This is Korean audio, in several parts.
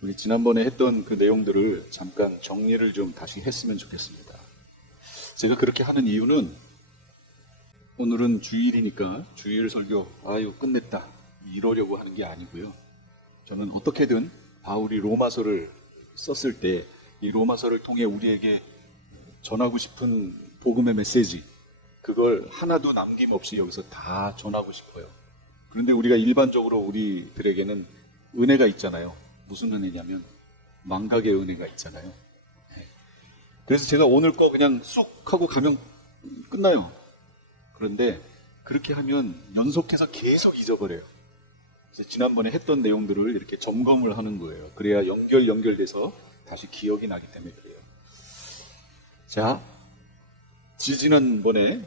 우리 지난번에 했던 그 내용들을 잠깐 정리를 좀 다시 했으면 좋겠습니다. 제가 그렇게 하는 이유는 오늘은 주일이니까 주일 설교 아유 끝냈다 이러려고 하는 게 아니고요. 저는 어떻게든 바울이 로마서를 썼을 때 이 로마서를 통해 우리에게 전하고 싶은 복음의 메시지 그걸 하나도 남김없이 여기서 다 전하고 싶어요. 그런데 우리가 일반적으로 우리들에게는 은혜가 있잖아요. 무슨 은혜냐면 망각의 은혜가 있잖아요. 그래서 제가 오늘 거 그냥 쑥 하고 가면 끝나요. 그런데 그렇게 하면 연속해서 계속 잊어버려요. 그래서 지난번에 했던 내용들을 이렇게 점검을 하는 거예요. 그래야 연결돼서 다시 기억이 나기 때문에 그래요. 자, 지지난번에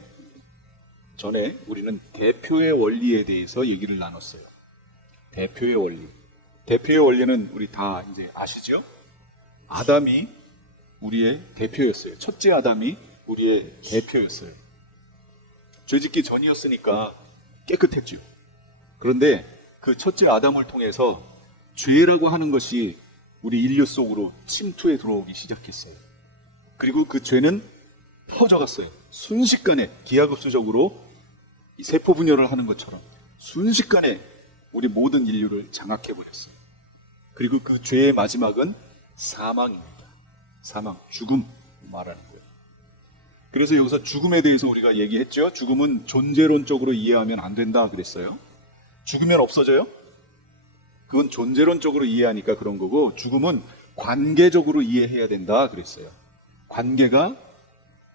전에 우리는 대표의 원리에 대해서 얘기를 나눴어요. 대표의 원리. 대표의 원리는 우리 다 이제 아시죠? 아담이 우리의 대표였어요. 첫째 아담이 우리의 대표였어요. 죄짓기 전이었으니까 깨끗했죠. 그런데 그 첫째 아담을 통해서 죄라고 하는 것이 우리 인류 속으로 침투해 들어오기 시작했어요. 그리고 그 죄는 퍼져갔어요. 순식간에 기하급수적으로 세포 분열을 하는 것처럼 순식간에 우리 모든 인류를 장악해버렸어요. 그리고 그 죄의 마지막은 사망입니다. 사망, 죽음 말하는 거예요. 그래서 여기서 죽음에 대해서 우리가 얘기했죠. 죽음은 존재론적으로 이해하면 안 된다 그랬어요. 죽으면 없어져요? 그건 존재론적으로 이해하니까 그런 거고 죽음은 관계적으로 이해해야 된다 그랬어요. 관계가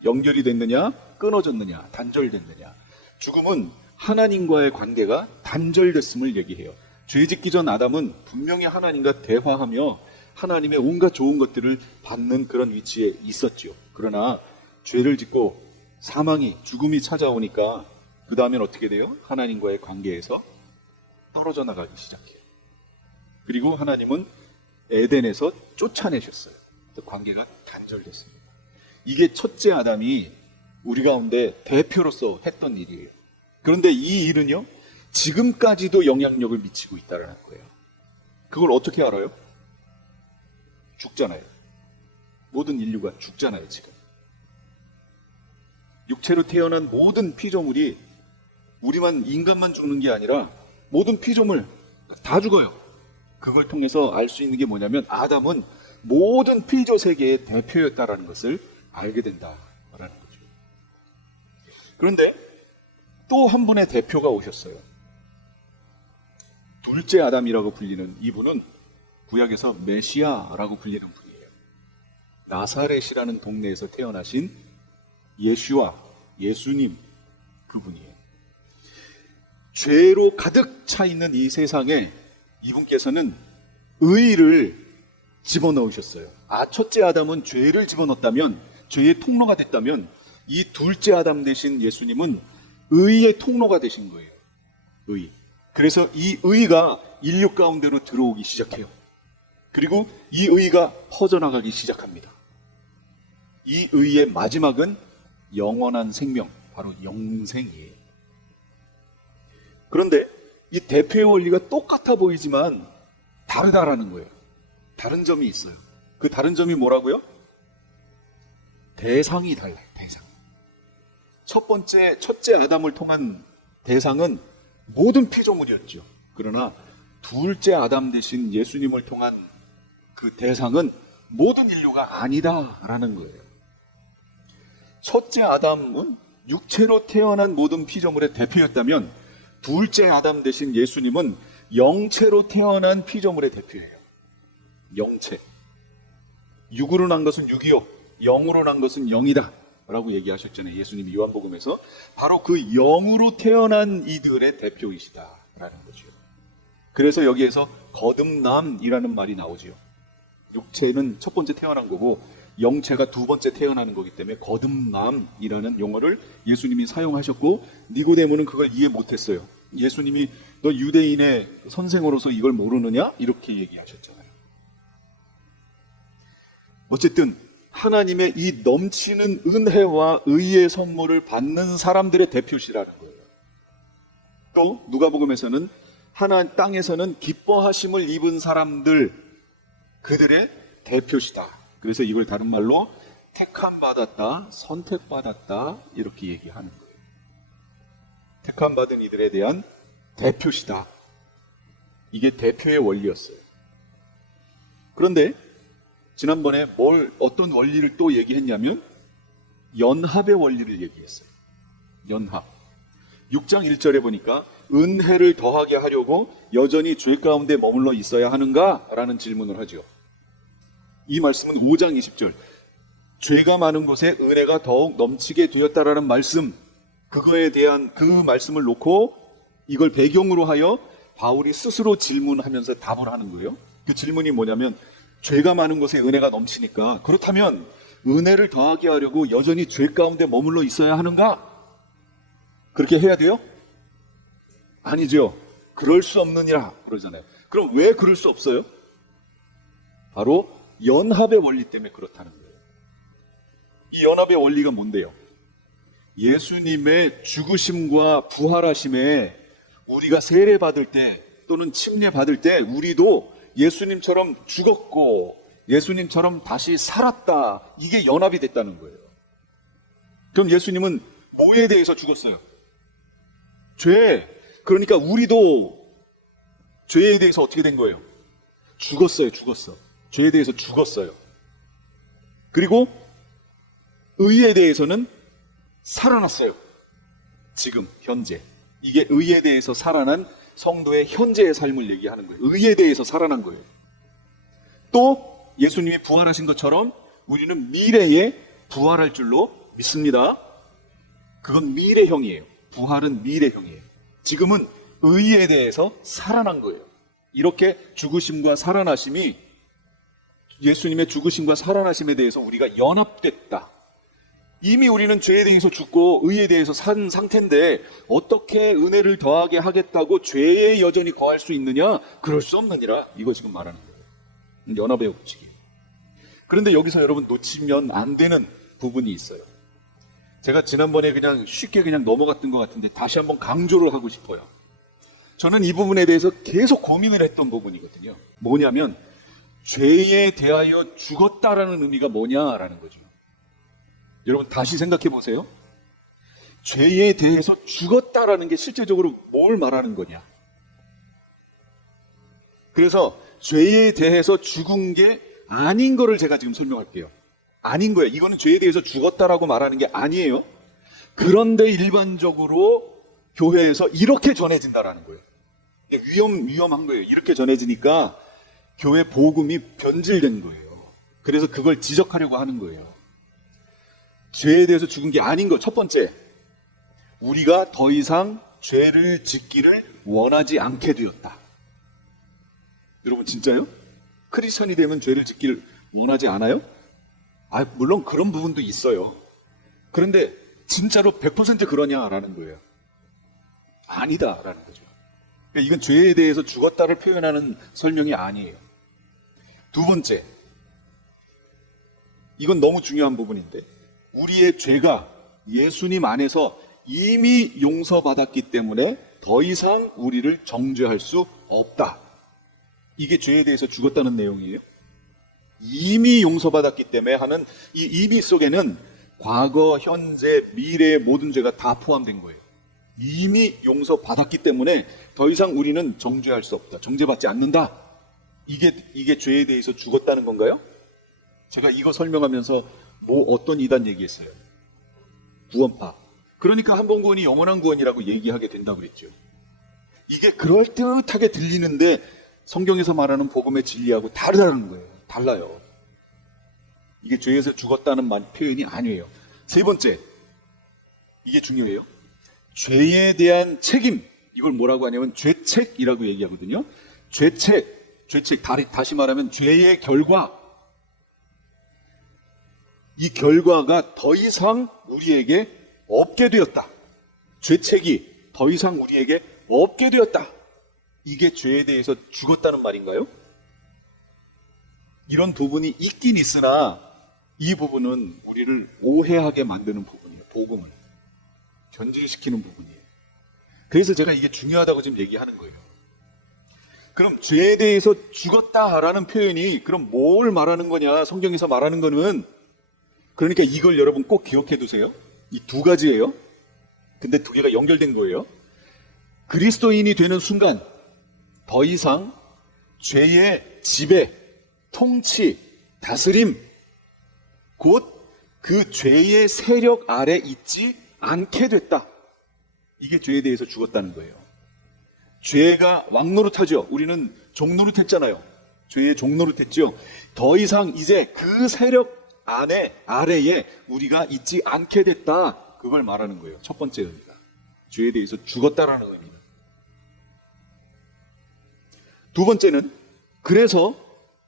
연결이 됐느냐, 끊어졌느냐, 단절됐느냐. 죽음은 하나님과의 관계가 단절됐음을 얘기해요. 죄 짓기 전 아담은 분명히 하나님과 대화하며 하나님의 온갖 좋은 것들을 받는 그런 위치에 있었죠. 그러나 죄를 짓고 사망이, 죽음이 찾아오니까 그 다음엔 어떻게 돼요? 하나님과의 관계에서 떨어져 나가기 시작해요. 그리고 하나님은 에덴에서 쫓아내셨어요. 관계가 단절됐습니다. 이게 첫째 아담이 우리 가운데 대표로서 했던 일이에요. 그런데 이 일은요, 지금까지도 영향력을 미치고 있다는 거예요. 그걸 어떻게 알아요? 죽잖아요. 모든 인류가 죽잖아요, 지금. 육체로 태어난 모든 피조물이 우리만, 인간만 죽는 게 아니라 모든 피조물 다 죽어요. 그걸 통해서 알 수 있는 게 뭐냐면 아담은 모든 피조 세계의 대표였다라는 것을 알게 된다라는 거죠. 그런데 또 한 분의 대표가 오셨어요. 둘째 아담이라고 불리는 이분은 구약에서 메시아라고 불리는 분이에요. 나사렛이라는 동네에서 태어나신 예수와 예수님 그분이에요. 죄로 가득 차 있는 이 세상에 이분께서는 의를 집어넣으셨어요. 첫째 아담은 죄를 집어넣었다면, 죄의 통로가 됐다면 이 둘째 아담 되신 예수님은 의의 통로가 되신 거예요. 의. 그래서 이 의가 인류 가운데로 들어오기 시작해요. 그리고 이 의가 퍼져나가기 시작합니다. 이 의의 마지막은 영원한 생명, 바로 영생이에요. 그런데 이 대표의 원리가 똑같아 보이지만 다르다라는 거예요. 다른 점이 있어요. 그 다른 점이 뭐라고요? 대상이 달라요. 대상. 첫째 아담을 통한 대상은 모든 피조물이었죠. 그러나 둘째 아담 대신 예수님을 통한 그 대상은 모든 인류가 아니다라는 거예요. 첫째 아담은 육체로 태어난 모든 피조물의 대표였다면 둘째 아담 대신 예수님은 영체로 태어난 피조물의 대표예요. 영체. 육으로 난 것은 육이요, 영으로 난 것은 영이다 라고 얘기하셨잖아요. 예수님이 요한복음에서. 바로 그 영으로 태어난 이들의 대표이시다 라는 거죠. 그래서 여기에서 거듭남이라는 말이 나오죠. 육체는 첫 번째 태어난 거고 영체가 두 번째 태어나는 거기 때문에 거듭남이라는 용어를 예수님이 사용하셨고, 니고데모는 그걸 이해 못했어요. 예수님이 너 유대인의 선생으로서 이걸 모르느냐? 이렇게 얘기하셨잖아요. 어쨌든 하나님의 이 넘치는 은혜와 의의 선물을 받는 사람들의 대표시라는 거예요. 또 누가복음에서는 하나님 땅에서는 기뻐하심을 입은 사람들, 그들의 대표시다. 그래서 이걸 다른 말로 택함 받았다, 선택받았다 이렇게 얘기하는 거예요. 택함 받은 이들에 대한 대표시다. 이게 대표의 원리였어요. 그런데 지난번에 어떤 원리를 또 얘기했냐면 연합의 원리를 얘기했어요. 연합. 6장 1절에 보니까 은혜를 더하게 하려고 여전히 죄 가운데 머물러 있어야 하는가? 라는 질문을 하죠. 이 말씀은 5장 20절. 죄가 많은 곳에 은혜가 더욱 넘치게 되었다라는 말씀, 그거에 대한 그 말씀을 놓고 이걸 배경으로 하여 바울이 스스로 질문하면서 답을 하는 거예요. 그 질문이 뭐냐면 죄가 많은 곳에 은혜가 넘치니까 그렇다면 은혜를 더하게 하려고 여전히 죄 가운데 머물러 있어야 하는가? 그렇게 해야 돼요? 아니죠. 그럴 수 없느니라 그러잖아요. 그럼 왜 그럴 수 없어요? 바로 연합의 원리 때문에 그렇다는 거예요. 이 연합의 원리가 뭔데요? 예수님의 죽으심과 부활하심에 우리가 세례받을 때 또는 침례받을 때 우리도 예수님처럼 죽었고 예수님처럼 다시 살았다. 이게 연합이 됐다는 거예요. 그럼 예수님은 뭐에 대해서 죽었어요? 죄. 그러니까 우리도 죄에 대해서 어떻게 된 거예요? 죽었어요. 죄에 대해서 죽었어요. 그리고 의에 대해서는 살아났어요. 지금 현재. 이게 의에 대해서 살아난 성도의 현재의 삶을 얘기하는 거예요. 의에 대해서 살아난 거예요. 또 예수님이 부활하신 것처럼 우리는 미래에 부활할 줄로 믿습니다. 그건 미래형이에요. 부활은 미래형이에요. 지금은 의에 대해서 살아난 거예요. 이렇게 죽으심과 살아나심이 예수님의 죽으심과 살아나심에 대해서 우리가 연합됐다. 이미 우리는 죄에 대해서 죽고 의에 대해서 산 상태인데 어떻게 은혜를 더하게 하겠다고 죄에 여전히 거할 수 있느냐? 그럴 수 없느니라. 이거 지금 말하는 거예요. 연합의 법칙이에요. 그런데 여기서 여러분 놓치면 안 되는 부분이 있어요. 제가 지난번에 그냥 쉽게 넘어갔던 것 같은데 다시 한번 강조를 하고 싶어요. 저는 이 부분에 대해서 계속 고민을 했던 부분이거든요. 뭐냐면 죄에 대하여 죽었다라는 의미가 뭐냐라는 거죠. 여러분 다시 생각해 보세요. 죄에 대해서 죽었다라는 게 실제적으로 뭘 말하는 거냐? 그래서 죄에 대해서 죽은 게 아닌 거를 제가 지금 설명할게요. 아닌 거예요. 이거는 죄에 대해서 죽었다라고 말하는 게 아니에요. 그런데 일반적으로 교회에서 이렇게 전해진다라는 거예요. 위험한 거예요. 이렇게 전해지니까 교회 복음이 변질된 거예요. 그래서 그걸 지적하려고 하는 거예요. 죄에 대해서 죽은 게 아닌 거. 첫 번째, 우리가 더 이상 죄를 짓기를 원하지 않게 되었다. 여러분 진짜요? 크리스천이 되면 죄를 짓기를 원하지 않아요? 물론 그런 부분도 있어요. 그런데 진짜로 100% 그러냐라는 거예요. 아니다라는 거죠. 이건 죄에 대해서 죽었다를 표현하는 설명이 아니에요. 두 번째, 이건 너무 중요한 부분인데 우리의 죄가 예수님 안에서 이미 용서받았기 때문에 더 이상 우리를 정죄할 수 없다. 이게 죄에 대해서 죽었다는 내용이에요. 이미 용서받았기 때문에 하는 이 이미 속에는 과거, 현재, 미래의 모든 죄가 다 포함된 거예요. 이미 용서받았기 때문에 더 이상 우리는 정죄할 수 없다. 정죄받지 않는다. 이게 죄에 대해서 죽었다는 건가요? 제가 이거 설명하면서 어떤 이단 얘기했어요? 구원파. 그러니까 한 번 구원이 영원한 구원이라고 얘기하게 된다고 그랬죠. 이게 그럴듯하게 들리는데 성경에서 말하는 복음의 진리하고 다르다는 거예요. 달라요. 이게 죄에서 죽었다는 표현이 아니에요. 세 번째, 이게 중요해요. 죄에 대한 책임, 이걸 뭐라고 하냐면 죄책이라고 얘기하거든요. 죄책, 다시 말하면 죄의 결과. 이 결과가 더 이상 우리에게 없게 되었다. 죄책이 더 이상 우리에게 없게 되었다. 이게 죄에 대해서 죽었다는 말인가요? 이런 부분이 있긴 있으나 이 부분은 우리를 오해하게 만드는 부분이에요. 복음을 변질시키는 부분이에요. 그래서 제가 이게 중요하다고 지금 얘기하는 거예요. 그럼 죄에 대해서 죽었다라는 표현이 그럼 뭘 말하는 거냐? 성경에서 말하는 거는 그러니까 이걸 여러분 꼭 기억해 두세요. 이 두 가지예요. 근데 두 개가 연결된 거예요. 그리스도인이 되는 순간 더 이상 죄의 지배, 통치, 다스림, 곧 그 죄의 세력 아래 있지 않게 됐다. 이게 죄에 대해서 죽었다는 거예요. 죄가 왕노릇하죠. 우리는 종노릇했잖아요. 죄의 종노릇했죠. 더 이상 이제 그 세력 아래에 우리가 있지 않게 됐다. 그걸 말하는 거예요. 첫 번째 의미가. 죄에 대해서 죽었다라는 의미는. 두 번째는 그래서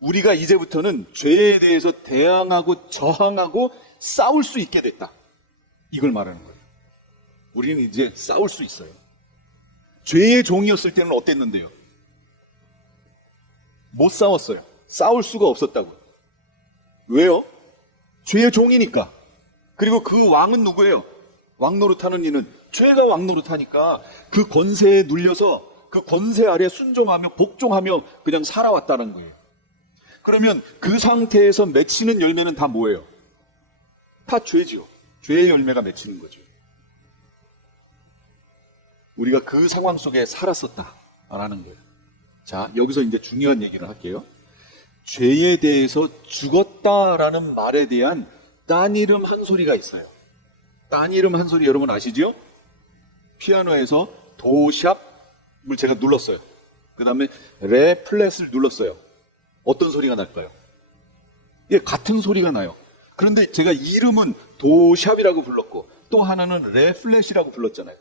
우리가 이제부터는 죄에 대해서 대항하고 저항하고 싸울 수 있게 됐다. 이걸 말하는 거예요. 우리는 이제 싸울 수 있어요. 죄의 종이었을 때는 어땠는데요? 못 싸웠어요. 싸울 수가 없었다고. 왜요? 죄의 종이니까. 그리고 그 왕은 누구예요? 왕 노릇하는 이는 죄가 왕 노릇하니까 그 권세에 눌려서 그 권세 아래 순종하며 복종하며 그냥 살아왔다는 거예요. 그러면 그 상태에서 맺히는 열매는 다 뭐예요? 다 죄지요. 죄의 열매가 맺히는 거죠. 우리가 그 상황 속에 살았었다라는 거예요. 자, 여기서 이제 중요한 얘기를 할게요. 죄에 대해서 죽었다라는 말에 대한 딴 이름 한 소리가 있어요. 딴 이름 한 소리 여러분 아시죠? 피아노에서 도샵을 제가 눌렀어요. 그 다음에 레 플랫을 눌렀어요. 어떤 소리가 날까요? 예, 같은 소리가 나요. 그런데 제가 이름은 도샵이라고 불렀고 또 하나는 레 플랫이라고 불렀잖아요.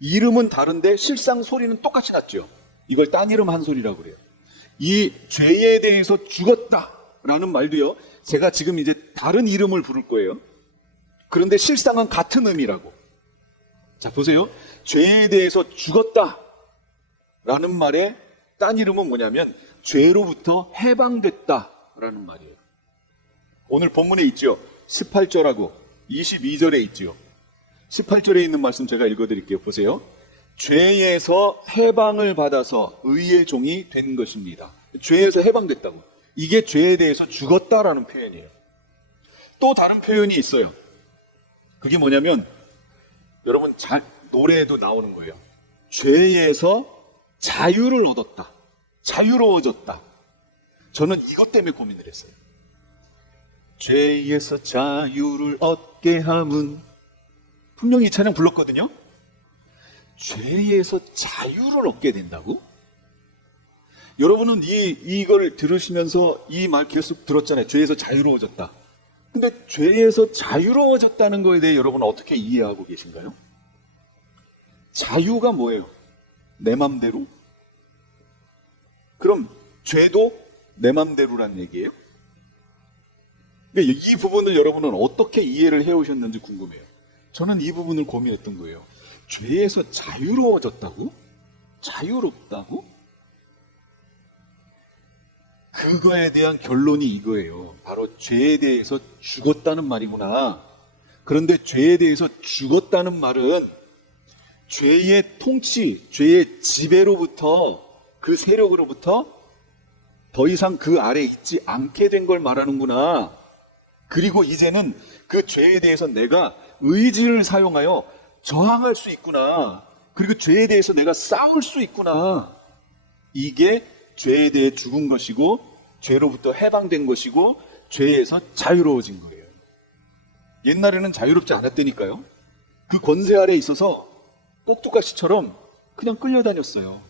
이름은 다른데 실상 소리는 똑같이 났죠. 이걸 딴 이름 한 소리라고 그래요. 이 죄에 대해서 죽었다라는 말도요. 제가 지금 이제 다른 이름을 부를 거예요. 그런데 실상은 같은 의미라고. 자, 보세요. 죄에 대해서 죽었다라는 말의 딴 이름은 뭐냐면 죄로부터 해방됐다라는 말이에요. 오늘 본문에 있죠. 18절하고 22절에 있죠. 18절에 있는 말씀 제가 읽어드릴게요. 보세요. 죄에서 해방을 받아서 의의 종이 된 것입니다. 죄에서 해방됐다고. 이게 죄에 대해서 죽었다라는 표현이에요. 또 다른 표현이 있어요. 그게 뭐냐면 여러분 노래에도 나오는 거예요. 죄에서 자유를 얻었다. 자유로워졌다. 저는 이것 때문에 고민을 했어요. 죄에서 자유를 얻게 함은 분명히 이 찬양 불렀거든요. 죄에서 자유를 얻게 된다고? 여러분은 이걸 들으시면서 이 말 계속 들었잖아요. 죄에서 자유로워졌다. 근데 죄에서 자유로워졌다는 거에 대해 여러분은 어떻게 이해하고 계신가요? 자유가 뭐예요? 내 맘대로? 그럼 죄도 내 맘대로란 얘기예요? 이 부분을 여러분은 어떻게 이해를 해오셨는지 궁금해요. 저는 이 부분을 고민했던 거예요. 죄에서 자유로워졌다고? 자유롭다고? 그거에 대한 결론이 이거예요. 바로 죄에 대해서 죽었다는 말이구나. 그런데 죄에 대해서 죽었다는 말은 죄의 통치, 죄의 지배로부터 그 세력으로부터 더 이상 그 아래 있지 않게 된 걸 말하는구나. 그리고 이제는 그 죄에 대해서 내가 의지를 사용하여 저항할 수 있구나. 그리고 죄에 대해서 내가 싸울 수 있구나. 이게 죄에 대해 죽은 것이고 죄로부터 해방된 것이고 죄에서 자유로워진 거예요. 옛날에는 자유롭지 않았다니까요. 그 권세 아래에 있어서 꼭두가시처럼 그냥 끌려다녔어요.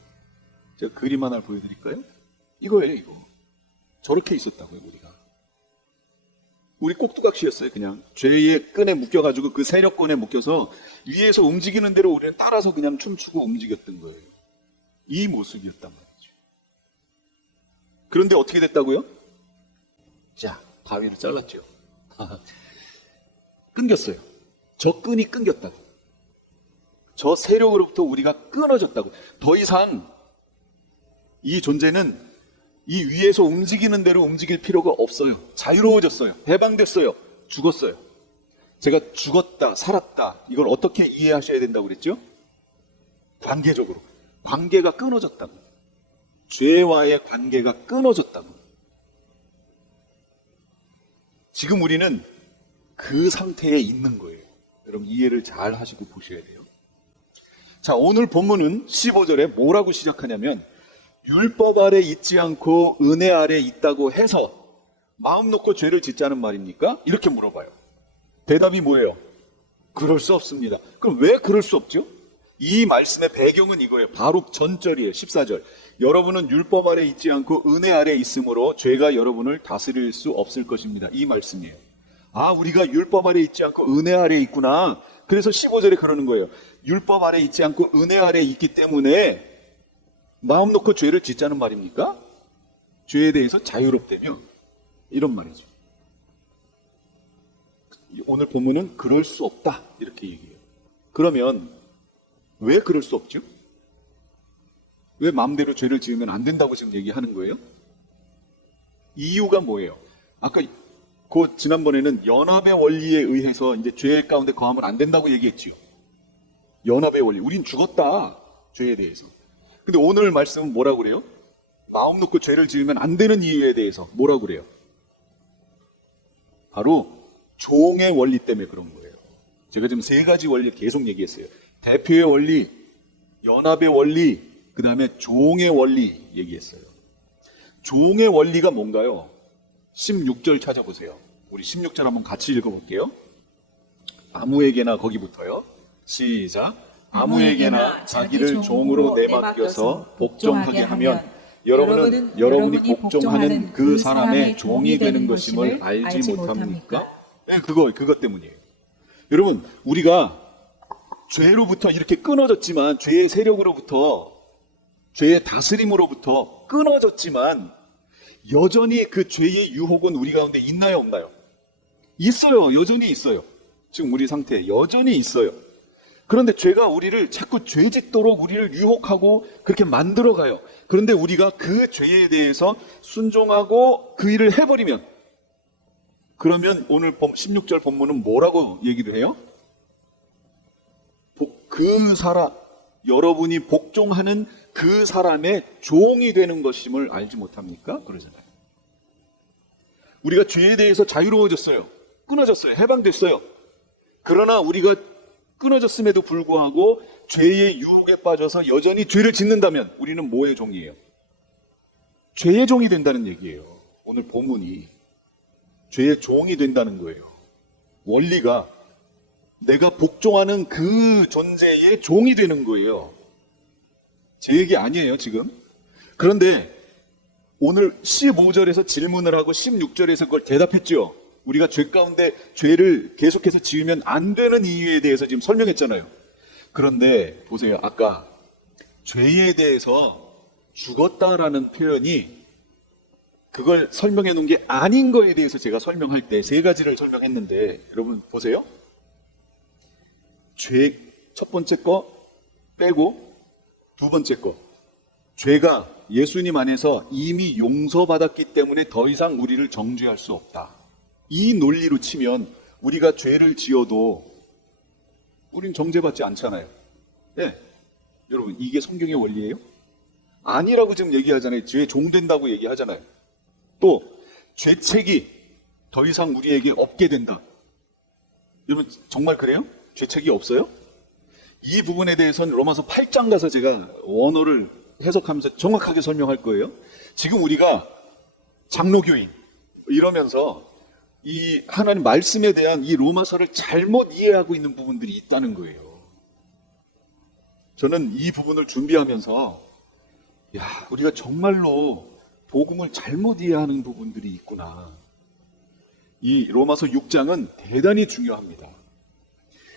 제가 그림 하나 보여드릴까요? 이거예요, 이거. 저렇게 있었다고요, 우리가. 우리 꼭두각시였어요, 그냥. 죄의 끈에 묶여가지고 그 세력권에 묶여서 위에서 움직이는 대로 우리는 따라서 그냥 춤추고 움직였던 거예요. 이 모습이었단 말이죠. 그런데 어떻게 됐다고요? 자, 바위를 잘랐죠. 끊겼어요. 저 끈이 끊겼다고. 저 세력으로부터 우리가 끊어졌다고. 더 이상 이 존재는 이 위에서 움직이는 대로 움직일 필요가 없어요. 자유로워졌어요. 해방됐어요. 죽었어요. 제가 죽었다, 살았다. 이걸 어떻게 이해하셔야 된다고 그랬죠? 관계적으로. 관계가 끊어졌다고. 죄와의 관계가 끊어졌다고. 지금 우리는 그 상태에 있는 거예요. 여러분 이해를 잘 하시고 보셔야 돼요. 자, 오늘 본문은 15절에 뭐라고 시작하냐면 율법 아래 있지 않고 은혜 아래 있다고 해서 마음 놓고 죄를 짓자는 말입니까? 이렇게 물어봐요. 대답이 뭐예요? 그럴 수 없습니다. 그럼 왜 그럴 수 없죠? 이 말씀의 배경은 이거예요. 바로 전절이에요. 14절. 여러분은 율법 아래 있지 않고 은혜 아래 있으므로 죄가 여러분을 다스릴 수 없을 것입니다. 이 말씀이에요. 아, 우리가 율법 아래 있지 않고 은혜 아래 있구나. 그래서 15절에 그러는 거예요. 율법 아래 있지 않고 은혜 아래 있기 때문에 마음 놓고 죄를 짓자는 말입니까? 죄에 대해서 자유롭다며 이런 말이죠. 오늘 본문은 그럴 수 없다 이렇게 얘기해요. 그러면 왜 그럴 수 없죠? 왜 마음대로 죄를 지으면 안 된다고 지금 얘기하는 거예요? 이유가 뭐예요? 아까 지난번에는 연합의 원리에 의해서 이제 죄 가운데 거하면 안 된다고 얘기했지요. 연합의 원리. 우린 죽었다. 죄에 대해서. 근데 오늘 말씀은 뭐라고 그래요? 마음 놓고 죄를 지으면 안 되는 이유에 대해서 뭐라고 그래요? 바로 종의 원리 때문에 그런 거예요. 제가 지금 세 가지 원리 계속 얘기했어요. 대표의 원리, 연합의 원리, 그 다음에 종의 원리 얘기했어요. 종의 원리가 뭔가요? 16절 찾아보세요. 우리 16절 한번 같이 읽어볼게요. 아무에게나 거기부터요. 시작. 아무에게나 자기를 종으로 내맡겨서 복종하게 하면 여러분이 복종하는 그 사람의 종이 되는 것임을 알지 못합니까? 네, 그것 때문이에요. 여러분, 우리가 죄로부터 이렇게 끊어졌지만, 죄의 세력으로부터, 죄의 다스림으로부터 끊어졌지만, 여전히 그 죄의 유혹은 우리 가운데 있나요, 없나요? 있어요. 여전히 있어요. 지금 우리 상태에 여전히 있어요. 그런데 죄가 우리를 자꾸 죄 짓도록 우리를 유혹하고 그렇게 만들어가요. 그런데 우리가 그 죄에 대해서 순종하고 그 일을 해버리면, 그러면 오늘 16절 본문은 뭐라고 얘기를 해요? 여러분이 복종하는 그 사람의 종이 되는 것임을 알지 못합니까? 그러잖아요. 우리가 죄에 대해서 자유로워졌어요. 끊어졌어요. 해방됐어요. 그러나 우리가 끊어졌음에도 불구하고 죄의 유혹에 빠져서 여전히 죄를 짓는다면 우리는 뭐의 종이에요? 죄의 종이 된다는 얘기예요. 오늘 본문이 죄의 종이 된다는 거예요. 원리가 내가 복종하는 그 존재의 종이 되는 거예요. 제 얘기 아니에요, 지금. 그런데 오늘 15절에서 질문을 하고 16절에서 그걸 대답했죠. 우리가 죄 가운데 죄를 계속해서 지으면 안 되는 이유에 대해서 지금 설명했잖아요. 그런데 보세요. 아까 죄에 대해서 죽었다라는 표현이 그걸 설명해 놓은 게 아닌 거에 대해서 제가 설명할 때 세 가지를 설명했는데 여러분 보세요. 죄 첫 번째 거 빼고 두 번째 거. 죄가 예수님 안에서 이미 용서받았기 때문에 더 이상 우리를 정죄할 수 없다. 이 논리로 치면 우리가 죄를 지어도 우린 정죄받지 않잖아요. 네. 여러분 이게 성경의 원리예요? 아니라고 지금 얘기하잖아요. 죄 종된다고 얘기하잖아요. 또 죄책이 더 이상 우리에게 없게 된다. 여러분 정말 그래요? 죄책이 없어요? 이 부분에 대해서는 로마서 8장 가서 제가 원어를 해석하면서 정확하게 설명할 거예요. 지금 우리가 장로교인 이러면서 이 하나님 말씀에 대한 이 로마서를 잘못 이해하고 있는 부분들이 있다는 거예요. 저는 이 부분을 준비하면서 우리가 정말로 복음을 잘못 이해하는 부분들이 있구나. 이 로마서 6장은 대단히 중요합니다.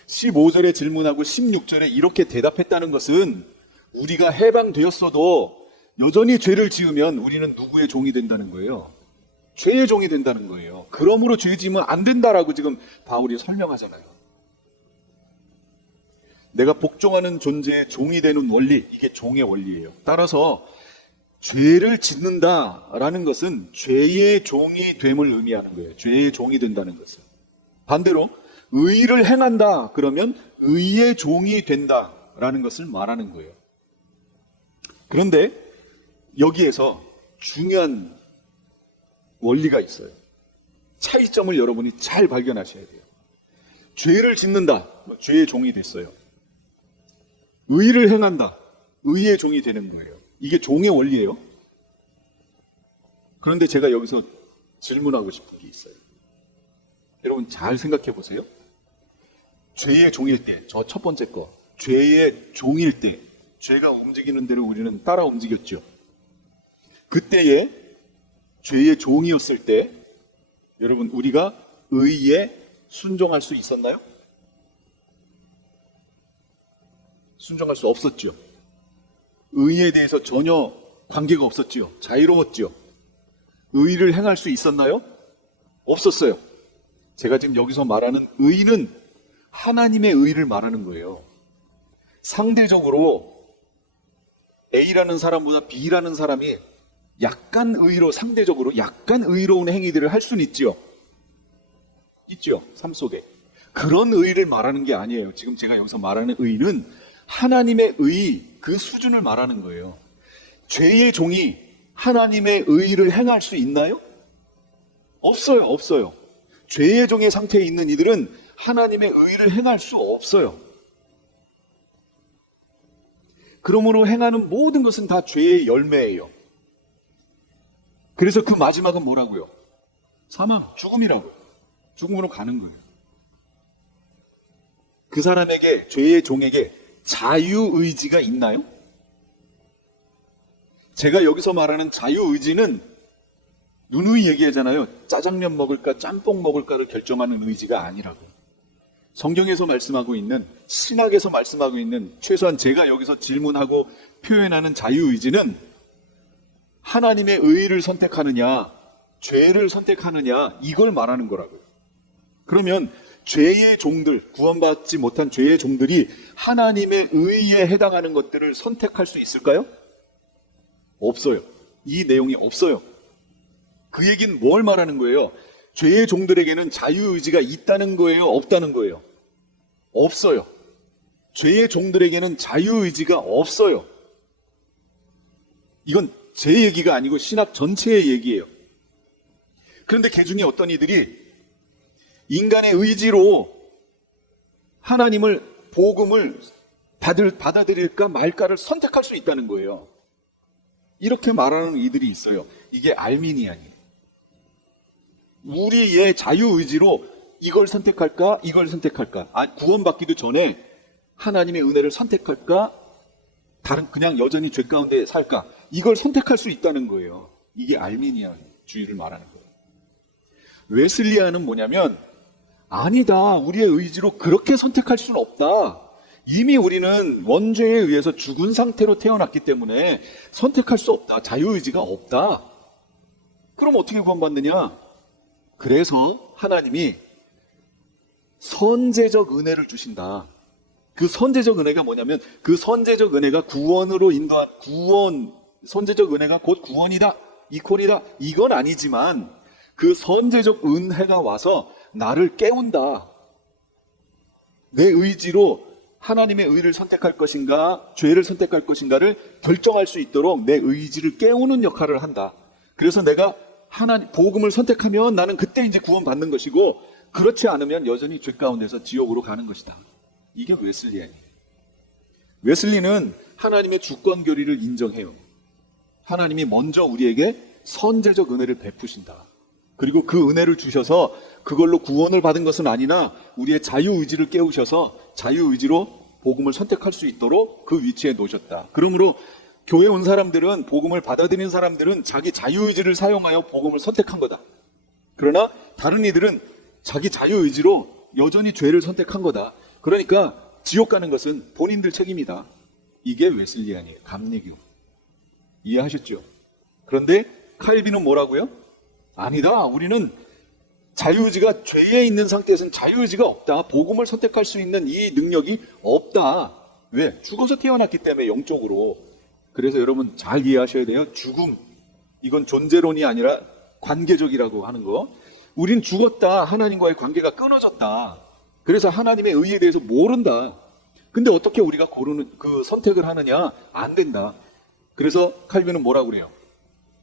15절에 질문하고 16절에 이렇게 대답했다는 것은 우리가 해방되었어도 여전히 죄를 지으면 우리는 누구의 종이 된다는 거예요? 죄의 종이 된다는 거예요. 그러므로 죄 지으면 안 된다라고 지금 바울이 설명하잖아요. 내가 복종하는 존재의 종이 되는 원리, 이게 종의 원리예요. 따라서 죄를 짓는다라는 것은 죄의 종이 됨을 의미하는 거예요. 죄의 종이 된다는 것은. 반대로 의를 행한다 그러면 의의 종이 된다라는 것을 말하는 거예요. 그런데 여기에서 중요한 원리가 있어요. 차이점을 여러분이 잘 발견하셔야 돼요. 죄를 짓는다, 죄의 종이 됐어요. 의를 행한다, 의의 종이 되는 거예요. 이게 종의 원리예요. 그런데 제가 여기서 질문하고 싶은 게 있어요. 여러분 잘 생각해 보세요. 죄의 종일 때, 저 첫 번째 거, 죄의 종일 때, 죄가 움직이는 대로 우리는 따라 움직였죠. 그때에 죄의 종이었을 때 여러분 우리가 의에 순종할 수 있었나요? 순종할 수 없었죠. 의에 대해서 전혀 관계가 없었죠. 자유로웠죠. 의를 행할 수 있었나요? 없었어요. 제가 지금 여기서 말하는 의는 하나님의 의를 말하는 거예요. 상대적으로 A라는 사람보다 B라는 사람이 상대적으로 약간 의로운 행위들을 할 수는 있죠. 있죠. 삶 속에. 그런 의를 말하는 게 아니에요. 지금 제가 여기서 말하는 의는 하나님의 의, 그 수준을 말하는 거예요. 죄의 종이 하나님의 의를 행할 수 있나요? 없어요. 없어요. 죄의 종의 상태에 있는 이들은 하나님의 의를 행할 수 없어요. 그러므로 행하는 모든 것은 다 죄의 열매예요. 그래서 그 마지막은 뭐라고요? 사망, 죽음이라고요. 죽음으로 가는 거예요. 그 사람에게, 죄의 종에게 자유의지가 있나요? 제가 여기서 말하는 자유의지는 누누이 얘기하잖아요. 짜장면 먹을까 짬뽕 먹을까를 결정하는 의지가 아니라고. 성경에서 말씀하고 있는, 신학에서 말씀하고 있는, 최소한 제가 여기서 질문하고 표현하는 자유의지는 하나님의 의를 선택하느냐, 죄를 선택하느냐, 이걸 말하는 거라고요. 그러면 죄의 종들, 구원받지 못한 죄의 종들이 하나님의 의에 해당하는 것들을 선택할 수 있을까요? 없어요. 이 내용이 없어요. 그 얘기는 뭘 말하는 거예요? 죄의 종들에게는 자유의지가 있다는 거예요? 없다는 거예요? 없어요. 죄의 종들에게는 자유의지가 없어요. 이건 제 얘기가 아니고 신학 전체의 얘기예요. 그런데 그 중에 어떤 이들이 인간의 의지로 하나님을, 복음을 받아들일까 말까를 선택할 수 있다는 거예요. 이렇게 말하는 이들이 있어요. 이게 알미니안이에요. 우리의 자유의지로 이걸 선택할까, 이걸 선택할까, 구원받기도 전에 하나님의 은혜를 선택할까, 그냥 여전히 죄 가운데 살까, 이걸 선택할 수 있다는 거예요. 이게 알미니안주의를 말하는 거예요. 웨슬리안은 뭐냐면, 아니다, 우리의 의지로 그렇게 선택할 수는 없다. 이미 우리는 원죄에 의해서 죽은 상태로 태어났기 때문에 선택할 수 없다. 자유의지가 없다. 그럼 어떻게 구원받느냐? 그래서 하나님이 선제적 은혜를 주신다. 그 선제적 은혜가 뭐냐면, 그 선제적 은혜가 구원으로 인도한, 선제적 은혜가 곧 구원이다, 이퀄이다, 이건 아니지만 그 선제적 은혜가 와서 나를 깨운다. 내 의지로 하나님의 의를 선택할 것인가, 죄를 선택할 것인가를 결정할 수 있도록 내 의지를 깨우는 역할을 한다. 그래서 내가 복음을 선택하면 나는 그때 이제 구원받는 것이고, 그렇지 않으면 여전히 죄 가운데서 지옥으로 가는 것이다. 이게 웨슬리안이에요. 웨슬리는 하나님의 주권 교리를 인정해요. 하나님이 먼저 우리에게 선제적 은혜를 베푸신다. 그리고 그 은혜를 주셔서 그걸로 구원을 받은 것은 아니나 우리의 자유의지를 깨우셔서 자유의지로 복음을 선택할 수 있도록 그 위치에 놓으셨다. 그러므로 교회 온 사람들은, 복음을 받아들인 사람들은 자기 자유의지를 사용하여 복음을 선택한 거다. 그러나 다른 이들은 자기 자유의지로 여전히 죄를 선택한 거다. 그러니까 지옥 가는 것은 본인들 책임이다. 이게 웨슬리안이에요. 감리교. 이해하셨죠? 그런데 칼빈은 뭐라고요? 아니다. 우리는 자유의지가, 죄에 있는 상태에서는 자유의지가 없다. 복음을 선택할 수 있는 이 능력이 없다. 왜? 죽어서 태어났기 때문에, 영적으로. 그래서 여러분 잘 이해하셔야 돼요. 죽음, 이건 존재론이 아니라 관계적이라고 하는 거. 우린 죽었다. 하나님과의 관계가 끊어졌다. 그래서 하나님의 의에 대해서 모른다. 근데 어떻게 우리가 선택을 하느냐? 안 된다. 그래서 칼빈은 뭐라고 그래요?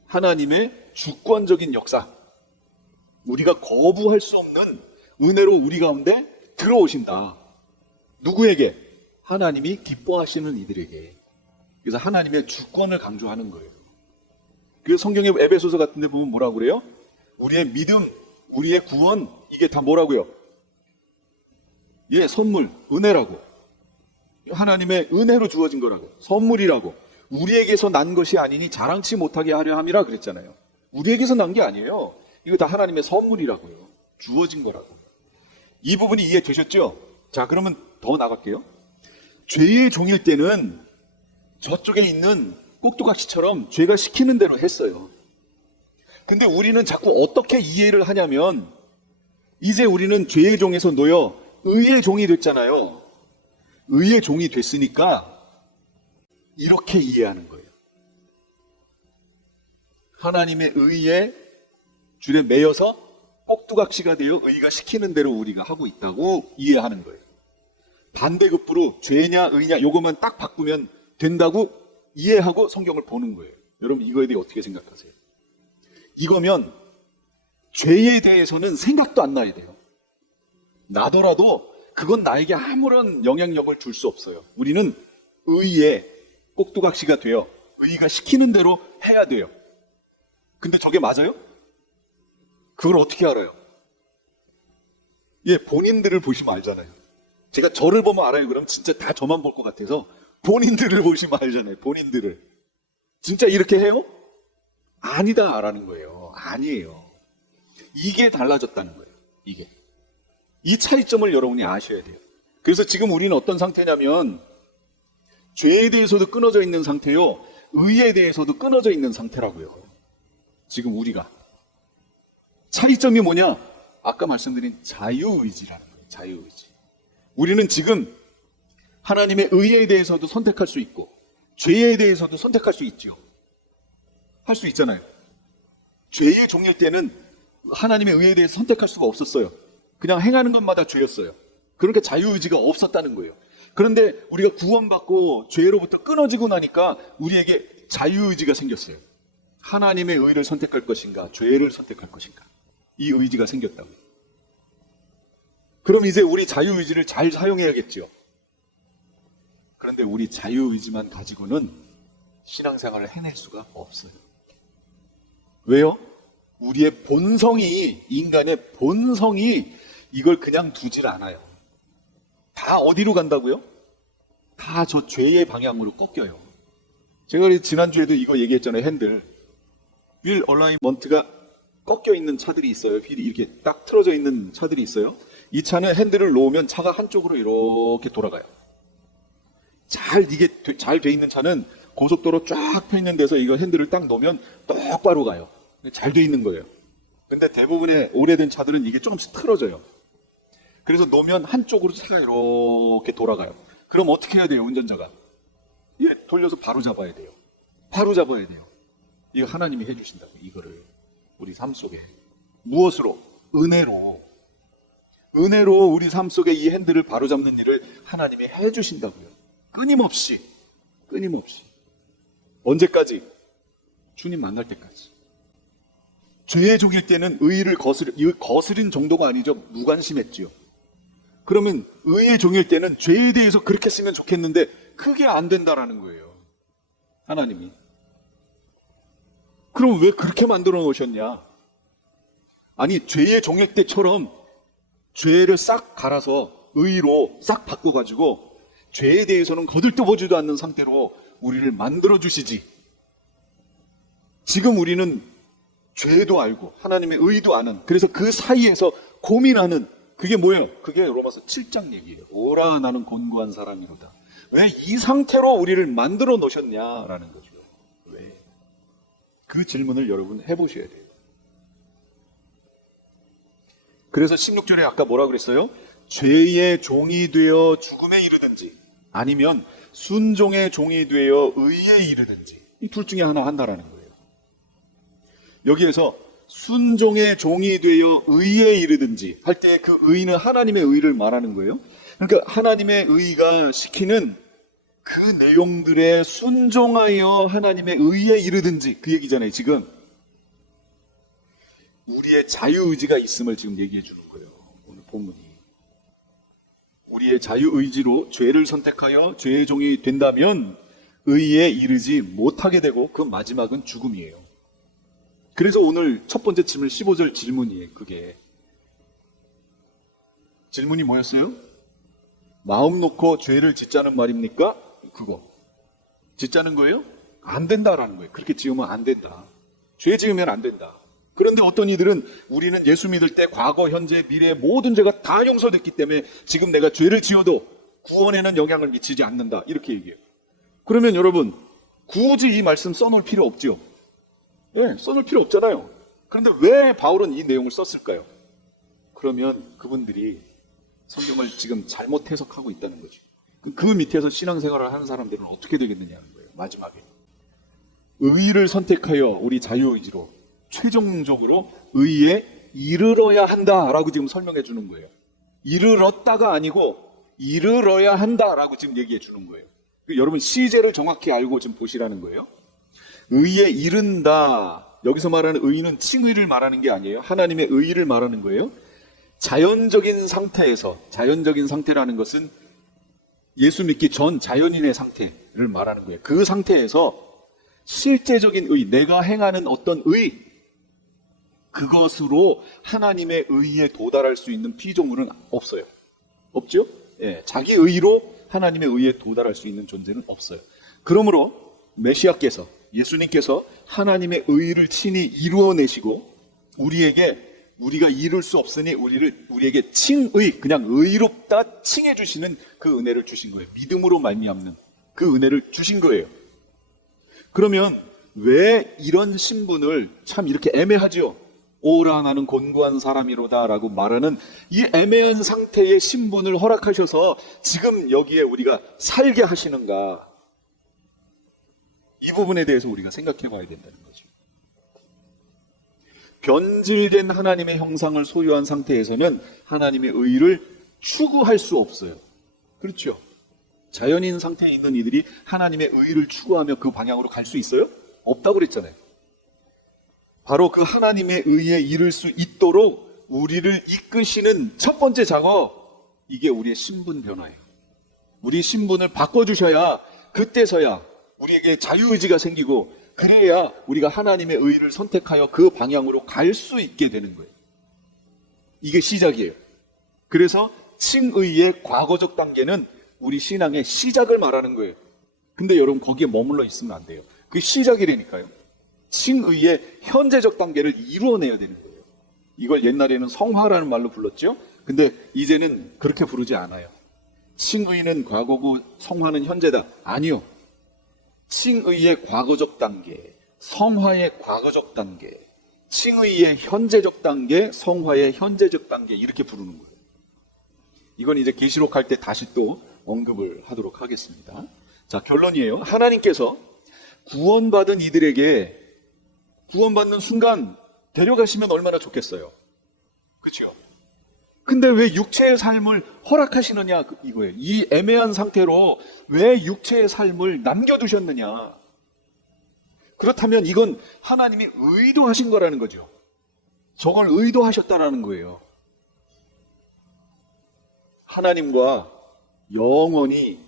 하나님의 주권적인 역사, 우리가 거부할 수 없는 은혜로 우리 가운데 들어오신다. 누구에게? 하나님이 기뻐하시는 이들에게. 그래서 하나님의 주권을 강조하는 거예요. 그래서 성경의 에베소서 같은 데 보면 뭐라고 그래요? 우리의 믿음, 우리의 구원, 이게 다 뭐라고요? 예, 선물, 은혜라고. 하나님의 은혜로 주어진 거라고. 선물이라고. 우리에게서 난 것이 아니니 자랑치 못하게 하려 함이라 그랬잖아요. 우리에게서 난 게 아니에요. 이거 다 하나님의 선물이라고요. 주어진 거라고. 이 부분이 이해되셨죠? 자, 그러면 더 나갈게요. 죄의 종일 때는 저쪽에 있는 꼭두각시처럼 죄가 시키는 대로 했어요. 근데 우리는 자꾸 어떻게 이해를 하냐면, 이제 우리는 죄의 종에서 놓여 의의 종이 됐잖아요. 의의 종이 됐으니까 이렇게 이해하는 거예요. 하나님의 의에 줄에 매여서 꼭두각시가 되어 의가 시키는 대로 우리가 하고 있다고 이해하는 거예요. 반대급부로 죄냐 의냐 요것만 딱 바꾸면 된다고 이해하고 성경을 보는 거예요. 여러분 이거에 대해 어떻게 생각하세요? 이거면 죄에 대해서는 생각도 안 나야 돼요. 나더라도 그건 나에게 아무런 영향력을 줄 수 없어요. 우리는 의에 꼭두각시가 되어 의가 시키는 대로 해야 돼요. 근데 저게 맞아요? 그걸 어떻게 알아요? 예, 본인들을 보시면 알잖아요. 제가 저를 보면 알아요. 그럼 진짜 다 저만 볼 것 같아서 본인들을 보시면 알잖아요. 본인들을. 진짜 이렇게 해요? 아니다 라는 거예요. 아니에요. 이게 달라졌다는 거예요. 이게. 이 차이점을 여러분이 아셔야 돼요. 그래서 지금 우리는 어떤 상태냐면 죄에 대해서도 끊어져 있는 상태요. 의에 대해서도 끊어져 있는 상태라고요. 지금 우리가. 차이점이 뭐냐? 아까 말씀드린 자유의지라는 거예요. 자유의지. 우리는 지금 하나님의 의에 대해서도 선택할 수 있고 죄에 대해서도 선택할 수 있죠. 할 수 있잖아요. 죄의 종일 때는 하나님의 의에 대해서 선택할 수가 없었어요. 그냥 행하는 것마다 죄였어요. 그러니까 자유의지가 없었다는 거예요. 그런데 우리가 구원받고 죄로부터 끊어지고 나니까 우리에게 자유의지가 생겼어요. 하나님의 의를 선택할 것인가 죄를 선택할 것인가, 이 의지가 생겼다고요. 그럼 이제 우리 자유의지를 잘 사용해야겠죠. 그런데 우리 자유의지만 가지고는 신앙생활을 해낼 수가 없어요. 왜요? 우리의 본성이, 인간의 본성이 이걸 그냥 두질 않아요. 다 어디로 간다고요? 다 저 죄의 방향으로 꺾여요. 제가 지난주에도 이거 얘기했잖아요. 핸들. 휠 얼라이먼트가 꺾여 있는 차들이 있어요. 휠이 이렇게 딱 틀어져 있는 차들이 있어요. 이 차는 핸들을 놓으면 차가 한쪽으로 이렇게 돌아가요. 이게 잘 돼 있는 차는 고속도로 쫙 펴 있는 데서 이거 핸들을 딱 놓으면 똑바로 가요. 잘 돼 있는 거예요. 근데 대부분의 오래된 차들은 이게 조금씩 틀어져요. 그래서 놓으면 한쪽으로 차가 이렇게 돌아가요. 그럼 어떻게 해야 돼요, 운전자가? 예, 돌려서 바로 잡아야 돼요. 바로 잡아야 돼요. 이거 하나님이 해주신다고, 이거를. 우리 삶 속에. 무엇으로? 은혜로. 은혜로 우리 삶 속에 이 핸들을 바로 잡는 일을 하나님이 해주신다고요. 끊임없이. 끊임없이. 언제까지? 주님 만날 때까지. 죄의 종일 때는 의를 거스린 정도가 아니죠. 무관심했지요. 그러면 의의 종일 때는 죄에 대해서 그렇게 했으면 좋겠는데 그게 안 된다라는 거예요. 하나님이. 그럼 왜 그렇게 만들어 놓으셨냐? 아니, 죄의 종일 때처럼 죄를 싹 갈아서 의로 싹 바꿔가지고 죄에 대해서는 거들떠보지도 않는 상태로 우리를 만들어 주시지. 지금 우리는 죄도 알고 하나님의 의도 아는, 그래서 그 사이에서 고민하는, 그게 뭐예요? 그게 로마서 7장 얘기예요. 오라 나는 곤고한 사람이로다. 왜 이 상태로 우리를 만들어 놓으셨냐라는 거죠. 왜? 그 질문을 여러분 해보셔야 돼요. 그래서 16절에 아까 뭐라 그랬어요? 죄의 종이 되어 죽음에 이르든지 아니면 순종의 종이 되어 의에 이르든지, 이 둘 중에 하나 한다라는 거예요. 여기에서 순종의 종이 되어 의에 이르든지 할 때 그 의는 하나님의 의를 말하는 거예요. 그러니까 하나님의 의가 시키는 그 내용들에 순종하여 하나님의 의에 이르든지, 그 얘기잖아요. 지금 우리의 자유의지가 있음을 지금 얘기해 주는 거예요. 오늘 본문이. 우리의 자유의지로 죄를 선택하여 죄의 종이 된다면 의에 이르지 못하게 되고 그 마지막은 죽음이에요. 그래서 오늘 첫 번째 질문 15절 질문이에요. 그게 질문이 뭐였어요? 마음 놓고 죄를 짓자는 말입니까? 그거 짓자는 거예요? 안 된다라는 거예요. 그렇게 지으면 안 된다. 죄 지으면 안 된다. 그런데 어떤 이들은 우리는 예수 믿을 때 과거, 현재, 미래의 모든 죄가 다 용서됐기 때문에 지금 내가 죄를 지어도 구원에는 영향을 미치지 않는다. 이렇게 얘기해요. 그러면 여러분 굳이 이 말씀 써놓을 필요 없죠? 네, 써놓을 필요 없잖아요. 그런데 왜 바울은 이 내용을 썼을까요? 그러면 그분들이 성경을 지금 잘못 해석하고 있다는 거죠. 그 밑에서 신앙생활을 하는 사람들은 어떻게 되겠느냐는 거예요. 마지막에 의를 선택하여 우리 자유의지로 최종적으로 의에 이르러야 한다라고 지금 설명해 주는 거예요. 이르렀다가 아니고 이르러야 한다라고 지금 얘기해 주는 거예요. 여러분 시제를 정확히 알고 지금 보시라는 거예요. 의에 이른다. 여기서 말하는 의는 칭의를 말하는 게 아니에요. 하나님의 의를 말하는 거예요. 자연적인 상태에서, 자연적인 상태라는 것은 예수 믿기 전 자연인의 상태를 말하는 거예요. 그 상태에서 실제적인 의, 내가 행하는 어떤 의, 그것으로 하나님의 의에 도달할 수 있는 피조물은 없어요. 없죠? 예, 자기 의로 하나님의 의에 도달할 수 있는 존재는 없어요. 그러므로 메시아께서, 예수님께서 하나님의 의를 친히 이루어내시고 우리가 이룰 수 없으니 우리에게 칭의, 그냥 의롭다 칭해 주시는 그 은혜를 주신 거예요. 믿음으로 말미암는 그 은혜를 주신 거예요. 그러면 왜 이런 신분을, 참 이렇게 애매하죠? 오라 나는 곤고한 사람이로다 라고 말하는 이 애매한 상태의 신분을 허락하셔서 지금 여기에 우리가 살게 하시는가, 이 부분에 대해서 우리가 생각해 봐야 된다는 거죠. 변질된 하나님의 형상을 소유한 상태에서는 하나님의 의를 추구할 수 없어요. 그렇죠? 자연인 상태에 있는 이들이 하나님의 의를 추구하며 그 방향으로 갈 수 있어요? 없다고 그랬잖아요. 바로 그 하나님의 의에 이를 수 있도록 우리를 이끄시는 첫 번째 작업, 이게 우리의 신분 변화예요. 우리 신분을 바꿔주셔야, 그때서야 우리에게 자유의지가 생기고, 그래야 우리가 하나님의 의를 선택하여 그 방향으로 갈 수 있게 되는 거예요. 이게 시작이에요. 그래서 칭의의 과거적 단계는 우리 신앙의 시작을 말하는 거예요. 근데 여러분 거기에 머물러 있으면 안 돼요. 그게 시작이라니까요. 칭의의 현재적 단계를 이루어내야 되는 거예요. 이걸 옛날에는 성화라는 말로 불렀죠. 근데 이제는 그렇게 부르지 않아요. 칭의는 과거고 성화는 현재다. 아니요. 칭의의 과거적 단계, 성화의 과거적 단계, 칭의의 현재적 단계, 성화의 현재적 단계, 이렇게 부르는 거예요. 이건 이제 계시록 할 때 다시 또 언급을 하도록 하겠습니다. 자, 결론이에요. 하나님께서 구원받은 이들에게 구원받는 순간 데려가시면 얼마나 좋겠어요. 그렇죠? 근데 왜 육체의 삶을 허락하시느냐, 이거예요. 이 애매한 상태로 왜 육체의 삶을 남겨두셨느냐. 그렇다면 이건 하나님이 의도하신 거라는 거죠. 저걸 의도하셨다라는 거예요. 하나님과 영원히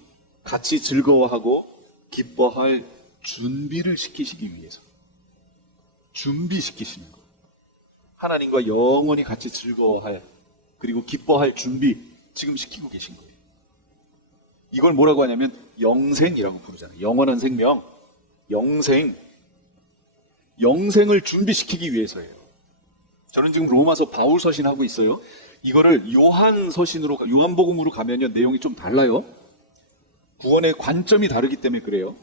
같이 즐거워하고 기뻐할 준비를 시키시기 위해서. 준비시키시는 거. 하나님과 영원히 같이 즐거워할, 그리고 기뻐할 준비 지금 시키고 계신 거예요. 이걸 뭐라고 하냐면 영생이라고 부르잖아요. 영원한 생명, 영생. 영생을 준비시키기 위해서예요. 저는 지금 로마서 바울 서신 하고 있어요. 이거를 요한복음으로 가면요 내용이 좀 달라요. 구원의 관점이 다르기 때문에 그래요.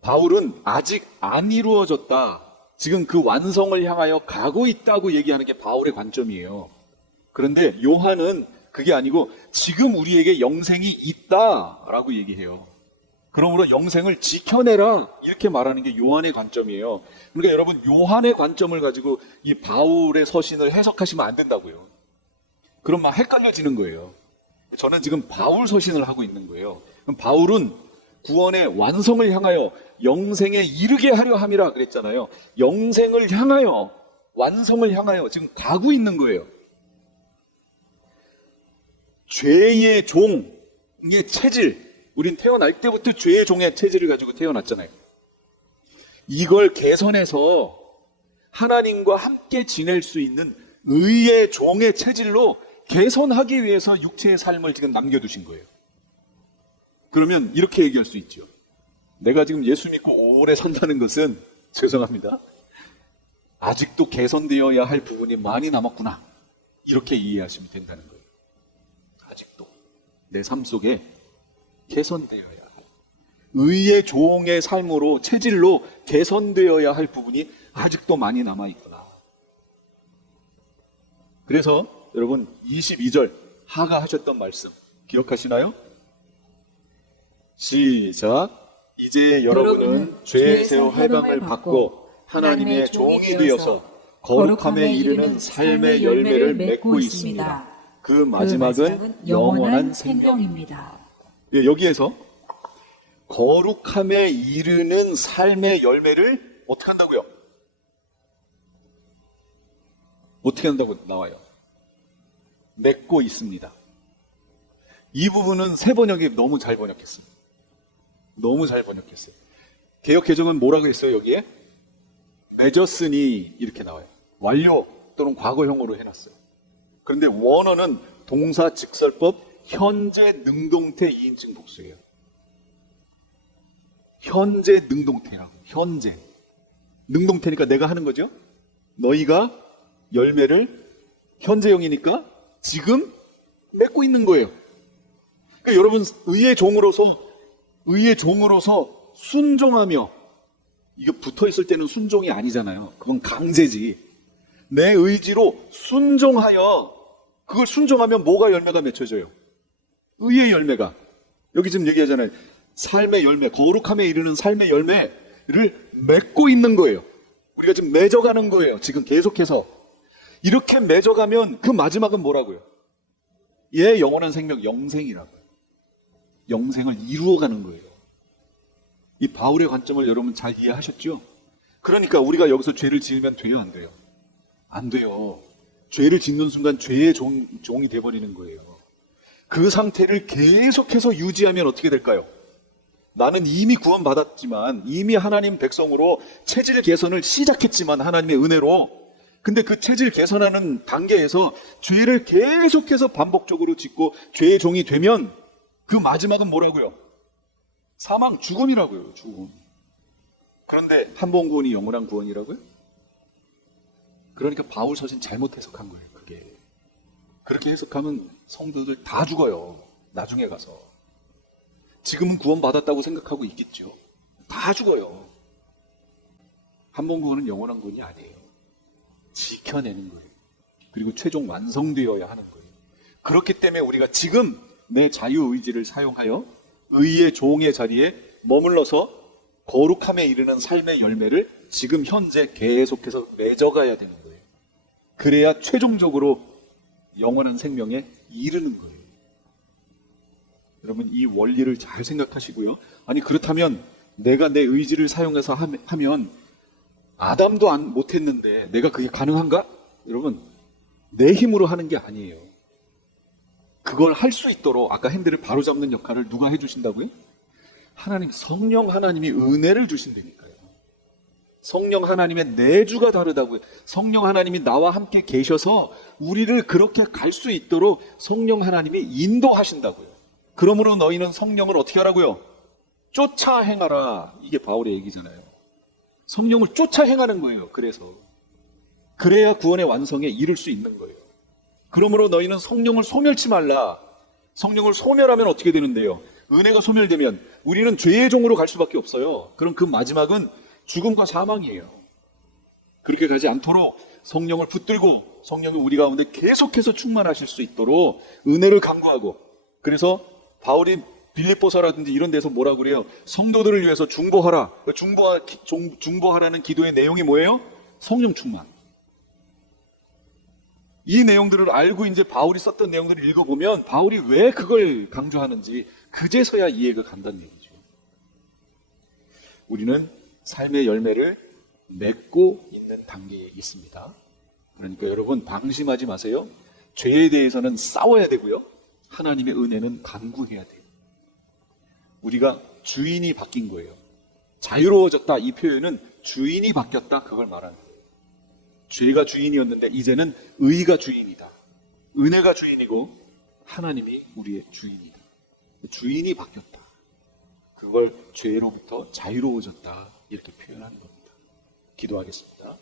바울은 아직 안 이루어졌다, 지금 그 완성을 향하여 가고 있다고 얘기하는 게 바울의 관점이에요. 그런데 요한은 그게 아니고 지금 우리에게 영생이 있다라고 얘기해요. 그러므로 영생을 지켜내라, 이렇게 말하는 게 요한의 관점이에요. 그러니까 여러분, 요한의 관점을 가지고 이 바울의 서신을 해석하시면 안 된다고요. 그럼 막 헷갈려지는 거예요. 저는 지금 바울 서신을 하고 있는 거예요. 그럼 바울은 구원의 완성을 향하여 영생에 이르게 하려 함이라 그랬잖아요. 영생을 향하여, 완성을 향하여 지금 가고 있는 거예요. 죄의 종의 체질, 우린 태어날 때부터 죄의 종의 체질을 가지고 태어났잖아요. 이걸 개선해서 하나님과 함께 지낼 수 있는 의의 종의 체질로 개선하기 위해서 육체의 삶을 지금 남겨두신 거예요. 그러면 이렇게 얘기할 수 있죠. 내가 지금 예수 믿고 오래 산다는 것은, 죄송합니다, 아직도 개선되어야 할 부분이 많이 남았구나, 이렇게 이해하시면 된다는 거예요. 아직도 내 삶 속에 개선되어야 할, 의의 종의 삶으로, 체질로 개선되어야 할 부분이 아직도 많이 남아있구나. 그래서 여러분 22절 하가 하셨던 말씀 기억하시나요? 시작. 이제 여러분은 죄에서 회방을 받고 하나님의 종이 되어서 거룩함에 이르는 삶의 열매를 맺고 있습니다. 그 마지막은 영원한 생명입니다. 여기에서 거룩함에 이르는 삶의 열매를 어떻게 한다고요? 어떻게 한다고 나와요? 맺고 있습니다. 이 부분은 새 번역이 너무 잘 번역했습니다. 너무 잘 번역했어요. 개역 개정은 뭐라고 했어요? 여기에 맺었으니 이렇게 나와요. 완료 또는 과거형으로 해놨어요. 그런데 원어는 동사 직설법 현재 능동태 2인칭 복수예요. 현재 능동태라고. 현재 능동태니까 내가 하는 거죠. 너희가 열매를, 현재형이니까 지금 맺고 있는 거예요. 그러니까 여러분 의의 종으로서 순종하며, 이게 붙어있을 때는 순종이 아니잖아요. 그건 강제지. 내 의지로 순종하여, 그걸 순종하면 뭐가 열매가 맺혀져요? 의의 열매가. 여기 지금 얘기하잖아요. 삶의 열매, 거룩함에 이르는 삶의 열매를 맺고 있는 거예요. 우리가 지금 맺어가는 거예요. 지금 계속해서. 이렇게 맺어가면 그 마지막은 뭐라고요? 예, 영원한 생명, 영생이라고요. 영생을 이루어가는 거예요. 이 바울의 관점을 여러분 잘 이해하셨죠? 그러니까 우리가 여기서 죄를 지으면 돼요, 안 돼요? 안 돼요. 죄를 짓는 순간 죄의 종이 돼버리는 거예요. 그 상태를 계속해서 유지하면 어떻게 될까요? 나는 이미 구원받았지만, 이미 하나님 백성으로 체질 개선을 시작했지만, 하나님의 은혜로. 근데 그 체질 개선하는 단계에서 죄를 계속해서 반복적으로 짓고 죄의 종이 되면 그 마지막은 뭐라고요? 사망, 죽음이라고요. 죽음. 그런데 한 번 구원이 영원한 구원이라고요? 그러니까 바울 서신 잘못 해석한 거예요. 그게. 그렇게 해석하면 성도들 다 죽어요. 나중에 가서. 지금은 구원받았다고 생각하고 있겠죠. 다 죽어요. 한 번 구원은 영원한 구원이 아니에요. 지켜내는 거예요. 그리고 최종 완성되어야 하는 거예요. 그렇기 때문에 우리가 지금 내 자유의지를 사용하여 의의 종의 자리에 머물러서 거룩함에 이르는 삶의 열매를 지금 현재 계속해서 맺어가야 되는 거예요. 그래야 최종적으로 영원한 생명에 이르는 거예요. 여러분 이 원리를 잘 생각하시고요. 아니 그렇다면 내가 내 의지를 사용해서 하면 아담도 못했는데 내가 그게 가능한가? 여러분 내 힘으로 하는 게 아니에요. 그걸 할 수 있도록 아까 핸들을 바로잡는 역할을 누가 해주신다고요? 하나님, 성령 하나님이 은혜를 주신다니까요. 성령 하나님의 내주가 다르다고요. 성령 하나님이 나와 함께 계셔서 우리를 그렇게 갈 수 있도록 성령 하나님이 인도하신다고요. 그러므로 너희는 성령을 어떻게 하라고요? 쫓아 행하라. 이게 바울의 얘기잖아요. 성령을 쫓아 행하는 거예요. 그래야 구원의 완성에 이를 수 있는 거예요. 그러므로 너희는 성령을 소멸치 말라. 성령을 소멸하면 어떻게 되는데요? 은혜가 소멸되면 우리는 죄의 종으로 갈 수밖에 없어요. 그럼 그 마지막은 죽음과 사망이에요. 그렇게 가지 않도록 성령을 붙들고 성령이 우리 가운데 계속해서 충만하실 수 있도록 은혜를 강구하고, 그래서 바울이 빌립보서라든지 이런 데서 뭐라고 그래요? 성도들을 위해서 중보하라. 중보하라는 기도의 내용이 뭐예요? 성령 충만. 이 내용들을 알고 이제 바울이 썼던 내용들을 읽어보면 바울이 왜 그걸 강조하는지 그제서야 이해가 간다는 얘기죠. 우리는 삶의 열매를 맺고 있는 단계에 있습니다. 그러니까 여러분 방심하지 마세요. 죄에 대해서는 싸워야 되고요. 하나님의 은혜는 간구해야 돼요. 우리가 주인이 바뀐 거예요. 자유로워졌다 이 표현은 주인이 바뀌었다 그걸 말하는 거예요. 죄가 주인이었는데 이제는 의가 주인이다. 은혜가 주인이고 하나님이 우리의 주인이다. 주인이 바뀌었다. 그걸 죄로부터 자유로워졌다 이렇게 표현하는 겁니다. 기도하겠습니다.